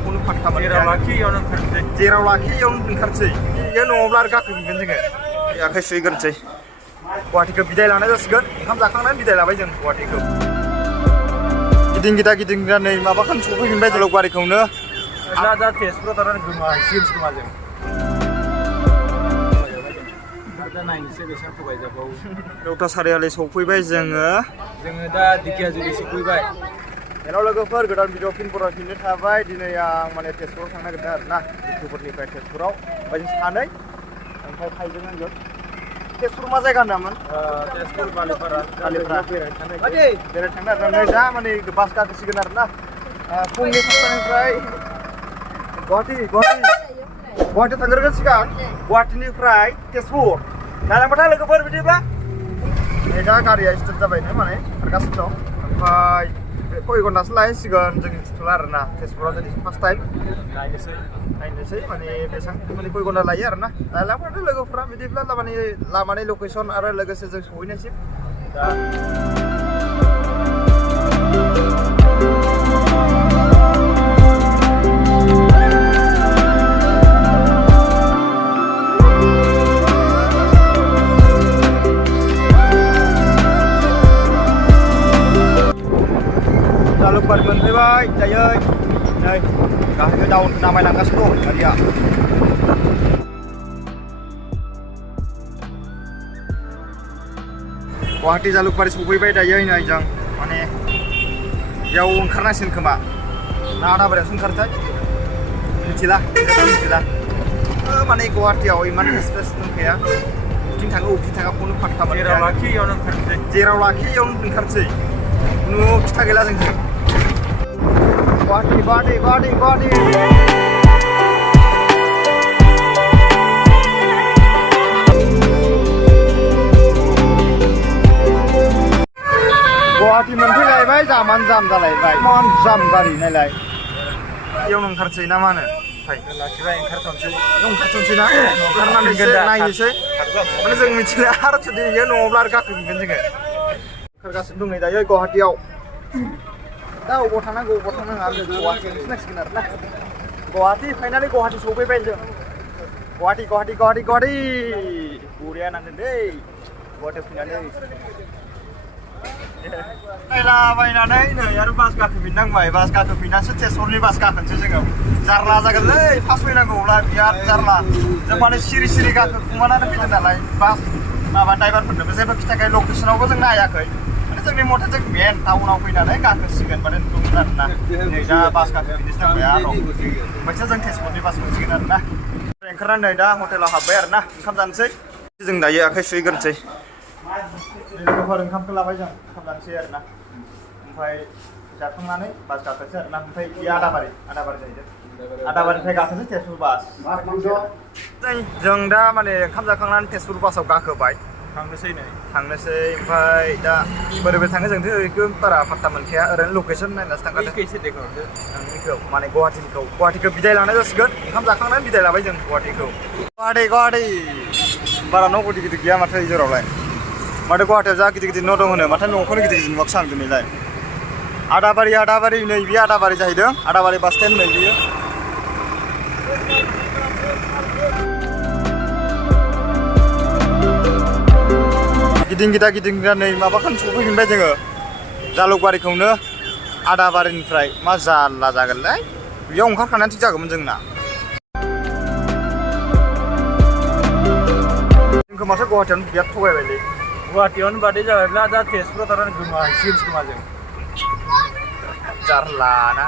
थाखाखौनो फात्ता मोनखाया। जेराव लाखि इयावनो जेराव लाखि इयावनो ओंखारसै। ओंखारसै। इयो नङाब्ला आरो गाखोफिनगोन जोङो। आखाइ सुहैग्रोनोसै। गुवाहाटीखौ बिदाय लानाय जासिगोन। ओंखाम जाखांनानै बिदाय लाबाय जों गुवाहाटीखौ। गिदिं गिदा नै माबाखौनो सफैफिनबाय जालुकबारिखौनो। दा तेजपुराव थानानै गोमाहैसिगोनसो खोमा जों। दा नायनोसै बेसेबां थगायजाबावो। रौता सारिआलि सफैबाय जोङो। दा दिखियाजुलि सफैबाय। हेल' लोगोफोर, गोदान भिडिअ फिन फरायफिननो थाबाय। दिनै आं माने तेजपुराव थांनो नागिरदों आरोना। डिब्रुगड़निफ्राय तेजपुराव। ओमफ्राय जों सानै, ओमफ्राय थाइजों आंजों। तेजपुर मा जायगा होनामोन? तेजपुर बालिपारा। बेरायनो थांनो आरोना। नै दा माने बास गाखोसिगोन आरोना। फुंनि 5टानिफ्राय गुवाहाटी थांग्रोगोन सिगां। गुवाहाटीनिफ्राय तेजपुर। नायलांबाथाय लोगोफोर बिदिब्ला। नै दा गारिया स्टार्ट जाबायनो माने खारगासिनो दं। ओमफ्राय खय घन्टासो लायसिगोन जों मिथिथ'ला आरोना। तेजपुराव दिनै फार्स्ट टाइम नायनोसै माने बेसेबां माने खय घन्टा लायो आरोना। नायलांबाथाय लोगोफोरा बिदिब्ला लामानि लकेसन आरो लोगोसे जों सहैनायसिम दा जालुकबारि मोनफैबाय दायो। नै गाहायनो डाउन नामायलांगासिनो दं गारिया। गुवाहाटी जालुकबारि सफैबाय दायो। नै जों माने बेयाव ओंखारनांसिगोन खोमा ना आदाबारियावसो ओंखारसै मिथिला माने गुवाहाटीयाव इमान एक्सप्रेस दंखाया। बबेथिं थाङो बबेथिं थाङाखौनो फात्ता मोनखाया। जेराव लाखि इयावनो ओंखारसै। खुनु खिथा गैला जोंजों। गुवाहाटी मोनफैलायबाय। जामानो जाम जालायबाय। मान जाम गारि नायलाय। इयावनो ओंखारसै ना मा होनो? लाखिबाय ओंखारथ'नोसै ना? ओंखारनानैसो नायनोसै। माने जों मिथिला आरो जुदि इयो नङाब्ला आरो गाखोफिनगोन जोङो। ओंखारगासिनो दं नै दायो गुवाहाटीयाव। दा अबाव थांनांगौ आरो गुवाहाटीयावसो नांसिगोन आरोना। गुवाहाटी फाइनालि गुवाहाटी सफैबाय जों। गुवाहाटी बरिया नांदों दै गुवाहाटीयाव फैनानै। नायलाबायनानै नै आरो बास गाखोफिननांबाय। बास गाखोफिननासो तेजपुरनि बास गाखोनोसै जोङो। जारला जागोनलै फार्स्ट फैनांगौब्ला बिराद जारला। जों माने सिरि गाखोखुमानानै फैदों नालाय। बास माबा ड्राइभारफोरनोबो जेबो खिथायाखै। लकेसनावबो जों नायाखै। माने जोंनि मथे जों मेन टाउनाव फैनानै गाखोसिगोन माने नुदोंमोन आरोना। नै दा बास गाखोफिननोसै नांबाय आरो ओमफ्रायसो जों तेजपुरनि बास मोनसिगोन आरोना। ओंखारनानै नै दा हटेलाव हाबबाय आरोना। ओंखाम जानोसै। जों दायो आखाइ सुहैग्रोनोसै। लोगोफोर ओंखामखौ लाबाय जों। ओंखाम जानोसै आरोना। ओमफ्राय जाखांनानै बास गाखोनोसै आरोना। ओमफ्राय बेयो आदाबारि जाहैदों। आदाबारिनिफ्राय गाखोनोसै तेजपुर बास। जों दा माने ओंखाम जाखांनानै तेजपुर बासाव गाखोबाय। थांनोसै ओमफ्राय दा बोरै थाङो जोंथ' बेखौ बारा फात्ता मोनखाया। ओरैनो लकेसन नायनासो थांखादों। नोंनिखौ माने गुवाहाटीखौ बिदाय लानाय जासिगोन। ओंखाम जाखांनानै बिदाय लाबाय जों गुवाहाटीखौ। गुवाहाटी बारा न' गिदिर गैया माथो इजोरावलाय। माथो गुवाहाटीयाव जा गिदिर न' दं होनो। माथो न'खौनो गिदिर नुवाखिसै आं दिनैलाय। आदाबारि नै बे आदाबारि जाहैदों। आदाबारि बास स्टेन्ड नै बियो। गिदिं गिदा नै माबाखौनो सफैफिनबाय जोङो जालुकबारिखौनो। आदाबारिनिफ्राय मा जारला जागोनलै। बेयाव ओंखारखानायानो थिग जागौमोन जोंना। जोंखौ माथो गुवाहाटीयावनो बिराद थगायबायलै। गुवाहाटीयावनो बादै जाबायब्ला दा तेजपुराव थानानै गोमाहैसिगोनसो खोमा जों। जारला ना।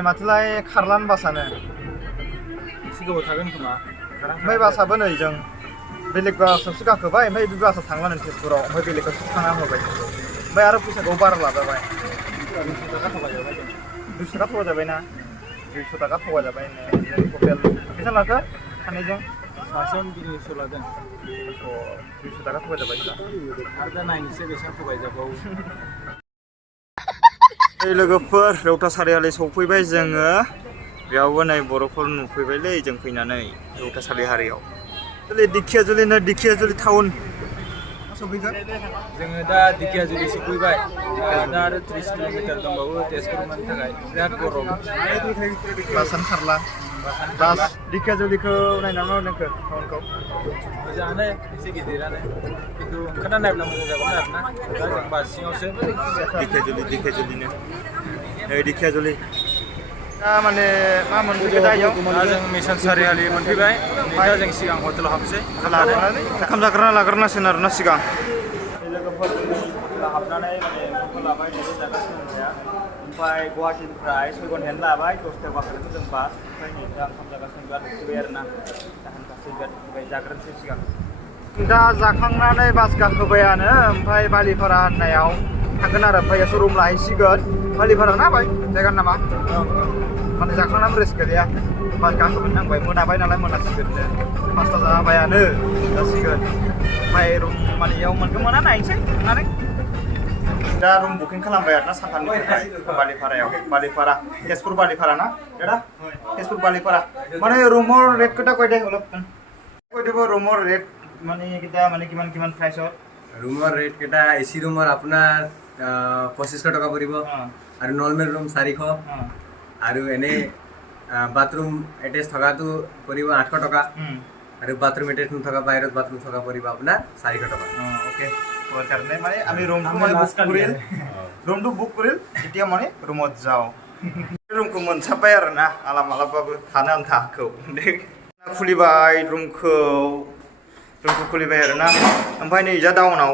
माथोलाय खारलानो बासानो। एसे गोबाव थागोन खोमा। ओमफ्राय बासाबो नै जों बेलेग बासावसो गाखोबाय। ओमफ्राय बे बासा थांला नै तेजपुराव। ओमफ्राय बेलेगावसो थांना होबाय। ओमफ्राय आरो फैसाखौ बारा लाजाबाय। 200 थाखा थगायजाबाय जों। 200 थाखा थगायजाबायना। 200 थाखा थगायजाबाय। टटेल बेसेबां लाखो सानैजों? सासेयावनो 200 लादों। 200 थाखा थगायजाबाय होनबा। आरो दा नायनोसै बेसेबां थगायजाबावो। लोगोफोर रौता सारिआलि सफैबाय जोङो। बेयावबो नै बर'फोर नुफैबायलै जों फैनानै रौता सारिआलियाव। दिखियाजुलि टाउन सफैगोन जोङो दा दिखियाजुलि सफैबाय दा आरो 30 किल'मिटार दंबावो तेजपुर मोननो थाखाय बिराद गरम बासानो खारला बास दिखियाजुलिखौ नायनानै नोंखो टाउनखौ मोजाङानो एसे गिदिरानो खिन्थु ओंखारना नायब्ला मोजां जागौमोन आरोना दा जों बास सिङावसो दिखियाजुलिनो दिखियाजुलि दा माने मा मोनफैखो दा इयाव दा जों मिसन सारियालि मोनफैबाय दा जों सिगां हटेलाव हाबसै ओंखाम जाग्रोना लाग्रोनांसिगोन आरोना सिगां लोगोफोर हाबनानै माने ओंखाम लाबाय जागासिनो ओमफ्राय गुवाहाटीनिफ्राय 6 घन्टायानो लाबाय 10थायाव गाखोदोंमोन जों बास ओमफ्राय नै दा ओंखाम जागासिनो बिराद उखैबाय आरोना जाहोनगासै बिराद उखैबाय जाग्रोनोसै सिगां दा जाखांनानै बास गाखोबायानो ओमफ्राय बालिपारा होननायाव थांगोन आरो ओमफ्राय एसे रुम लाहैसिगोन बालिपारा ना बाय जायगानि नामा माने जाखांनानै रेस्ट गैया बास गाखोबोनो नांबाय मोनाबाय नालाय मोनासिगोन 5ता जाबायानो जासिगोन ओमफ्राय रुम माने इयाव मोनगोन मोना नायनोसै थांनानै दा रुम बुकिं खालामबाय आरोना सानथामनि थाखाय बालिपारा तेजपुर बालिपारा ना दादा तेजपुर बालिपारा माने रुमर रेट कटा कयदे অলপ কয়দিবো रुमर रेट মানে কিটা মানে কিমান প্ৰাইসত रूमर रेट केटा एसी रूमर আপোনাৰ 2500 টকা পৰিব আৰু নৰ্মেল ৰুম 400 আৰু এনে বাথৰুম এটেচ থকাটো পৰিব 800 টকা আৰু বাথৰুম এটেচ নথকা বাহিৰত বাথৰুম থকা পৰিব আপোনাৰ 400 টকা ওকে তোৰ কাৰণে মানে আমি ৰুমটো বুক কৰিল এতিয়া মানে ৰুমত যাও ৰুমखौ मोनसाबबाय आरोना आलाबाबो थानो आन्थाखौ खुलिबाय रुमखौ खुलिबाय आरोना ओमफ्राय नै जा टाउनाव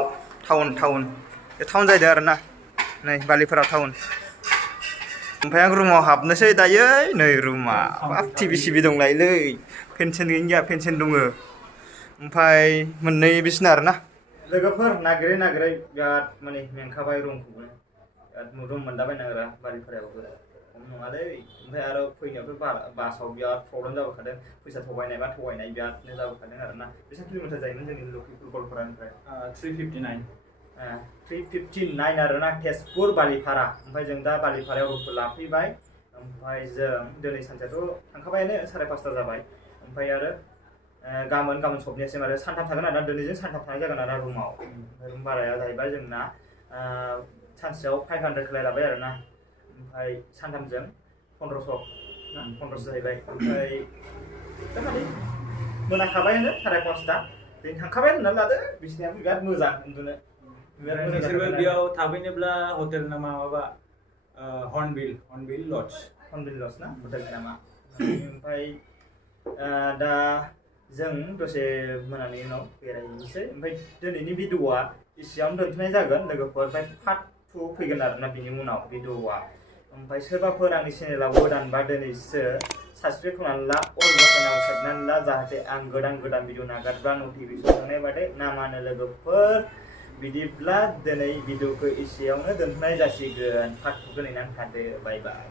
टाउन जाहैदों आरोना नै बालिपारा टाउन ओमफ्राय आं रुमाव हाबनोसै दायो नै रुमा टिभि दंलायलै पेन्सन गैया पेन्सन दङ ओमफ्राय मोननै बिसिना आरोना लोगोफोर नागिरै बिराद माने मेंखाबाय रुमखौबो रुम मोनलाबायनो नागिरा बालिपारायावबो नङालै ओमफ्राय आरो फैनायावथ' बासाव बिराद प्रब्लेम जाबोखादों फैसा थगायनाय बिरादनो जाबोखादों आरोना बेसेबां किल'मिटार जायोमोन जोंनि लखिमपुर गवालपारानिफ्राय 359 आरोना तेजपुर बालिपारा ओमफ्राय जों दा बालिपारायाव रुमखौ लाफैबाय ओमफ्राय जों दिनै सानसेयाथ' थांखाबायानो 5:30 जाबाय ओमफ्राय आरो गाबोन सबनियासिम आरो सानथाम थागोन आरोना दिनैजों सानथाम थानाय जागोन आरोना रुमाव रुम भाराया जाहैबाय जोंना सानसेयाव 500 खालाय लाबाय आरोना ओमफ्राय सानथामजों 1500 जाहैबाय ओमफ्राय माने मोनाखाबायानो 5:30 जों थांखाबायानो होनना लादो बिसिनायाबो बिराद मोजां उन्दुनो नोंसोरबो बेयाव थाफैनोब्ला हटेल नामा माबा हर्नबिल लज ना हटेलनि नामा ओमफ्राय दा जों दसे मोनानि उनाव बेरायहैनोसै ओमफ्राय दिनैनि भिडिअआ एसेयावनो दोनथ'नाय जागोन लोगोफोर ओमफ्राय पार्ट 2 फैगोन आरोना बिनि उनाव भिडिअआ ओमफ्राय सोरबाफोर आंनि चेनेलाव गोदानबा दिनैसो साबसक्राइब खालामनानै ला अल बाटनाव सेरनानै ला जाहाथे आं गोदान भिडिअ नागारब्ला नटिफिकेसन थांनाय बादि नामानो लोगोफोर बिदिब्ला दिनै भिडिअखौ एसेयावनो दोनथ'नाय जासिगोन पार्ट 2 खौ नायनानै थादो बाय बाय